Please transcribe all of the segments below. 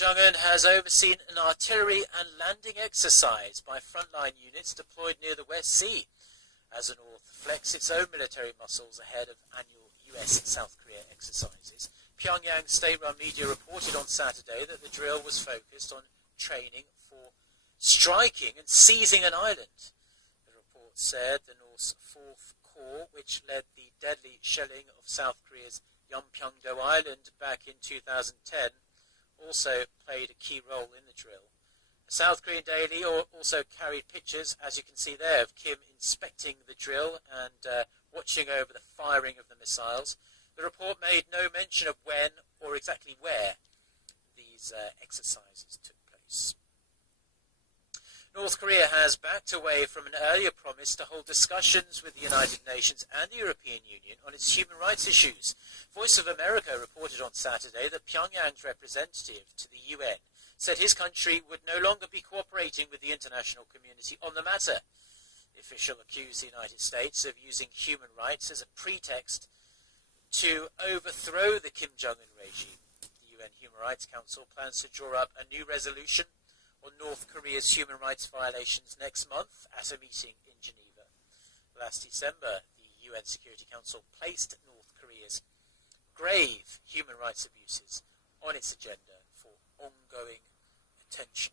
Jong-Un has overseen an artillery and landing exercise by frontline units deployed near the West Sea as the North flexed its own military muscles ahead of annual US-South Korea exercises. Pyongyang state-run media reported on Saturday that the drill was focused on training for striking and seizing an island. The report said the North's 4th Corps, which led the deadly shelling of South Korea's Yeonpyeong-do Island back in 2010, also played a key role in the drill. A South Korean daily also carried pictures, as you can see there, of Kim inspecting the drill and watching over the firing of the missiles. The report made no mention of when or exactly where these exercises took place. North Korea has backed away from an earlier promise to hold discussions with the United Nations and the European Union on its human rights issues. Voice of America reported on Saturday that Pyongyang's representative to the UN said his country would no longer be cooperating with the international community on the matter. The official accused the United States of using human rights as a pretext to overthrow the Kim Jong-Un regime. The UN Human Rights Council plans to draw up a new resolution on North Korea's human rights violations next month at a meeting in Geneva. Last December, the UN Security Council placed North Korea's grave human rights abuses on its agenda for ongoing attention.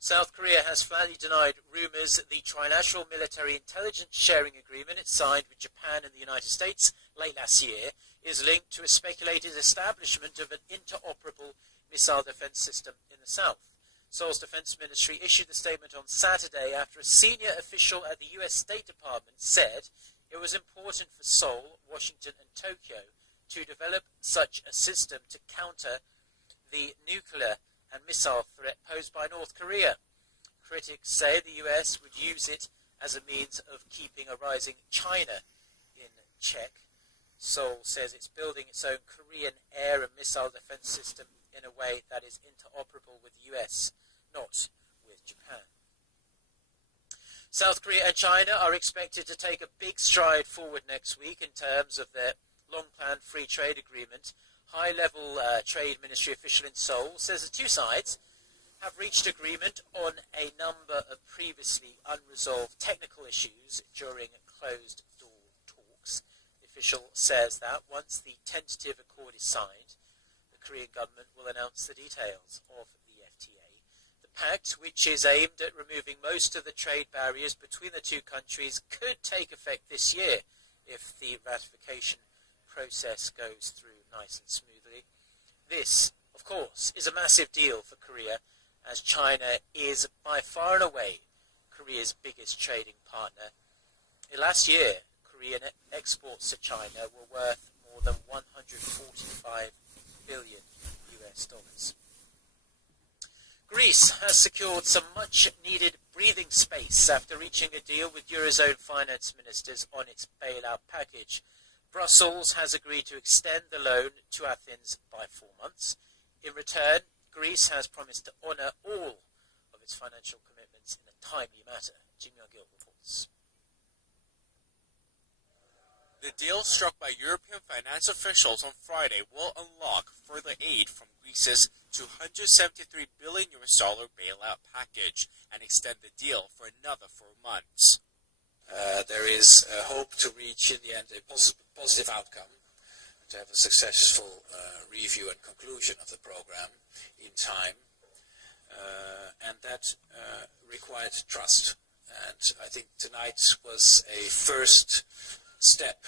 South Korea has flatly denied rumours that the trilateral military intelligence sharing agreement it signed with Japan and the United States late last year is linked to a speculated establishment of an interoperable missile defense system in the south. Seoul's defense ministry issued the statement on Saturday after a senior official at the US State Department said it was important for Seoul, Washington and Tokyo to develop such a system to counter the nuclear and missile threat posed by North Korea. Critics say the US would use it as a means of keeping a rising China in check. Seoul says it's building its own Korean air and missile defense system in a way that is interoperable with the US, not with Japan. South Korea and China are expected to take a big stride forward next week in terms of their long-planned free trade agreement. High-level trade ministry official in Seoul says the two sides have reached agreement on a number of previously unresolved technical issues during closed-door talks. The official says that once the tentative accord is signed, the Korean government will announce the details of the FTA. The pact, which is aimed at removing most of the trade barriers between the two countries, could take effect this year if the ratification process goes through nice and smoothly. This, of course, is a massive deal for Korea, as China is by far and away Korea's biggest trading partner. Last year, Korean exports to China were worth more than $145 billion US. Greece has secured some much-needed breathing space after reaching a deal with Eurozone finance ministers on its bailout package. Brussels has agreed to extend the loan to Athens by 4 months. In return, Greece has promised to honour all of its financial commitments in a timely manner. Jim Young-gil reports. The deal struck by European finance officials on Friday will unlock further aid from Greece's $273 billion bailout package and extend the deal for another 4 months. There is a hope to reach in the end a positive outcome, to have a successful review and conclusion of the program in time, and that required trust. And I think tonight was a first step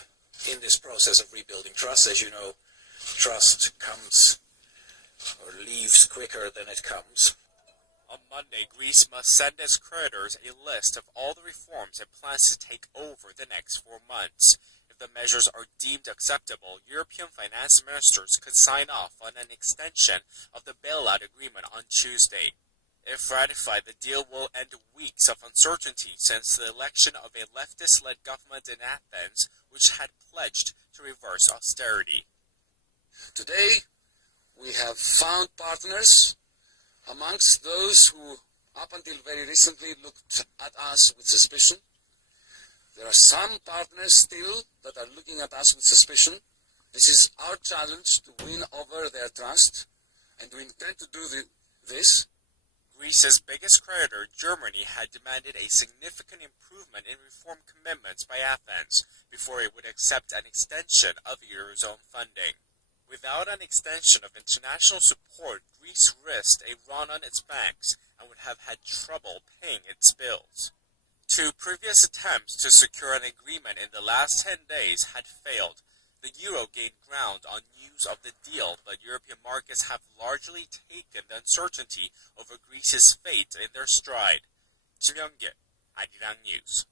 in this process of rebuilding trust. As you know, trust comes or leaves quicker than it comes. On Monday, Greece must send its creditors a list of all the reforms it plans to take over the next 4 months. If the measures are deemed acceptable, European finance ministers could sign off on an extension of the bailout agreement on Tuesday. If ratified, the deal will end weeks of uncertainty since the election of a leftist-led government in Athens, which had pledged to reverse austerity. Today, we have found partners amongst those who, up until very recently, looked at us with suspicion. There are some partners still that are looking at us with suspicion. This is our challenge to win over their trust And we intend to do this. Greece's biggest creditor, Germany, had demanded a significant improvement in reform commitments by Athens before it would accept an extension of Eurozone funding. Without an extension of international support, Greece risked a run on its banks and would have had trouble paying its bills. Two previous attempts to secure an agreement in the last 10 days had failed. The euro gained ground on news of the deal, but European markets have largely taken the uncertainty over Greece's fate in their stride. 김영길, 아리랑 뉴스.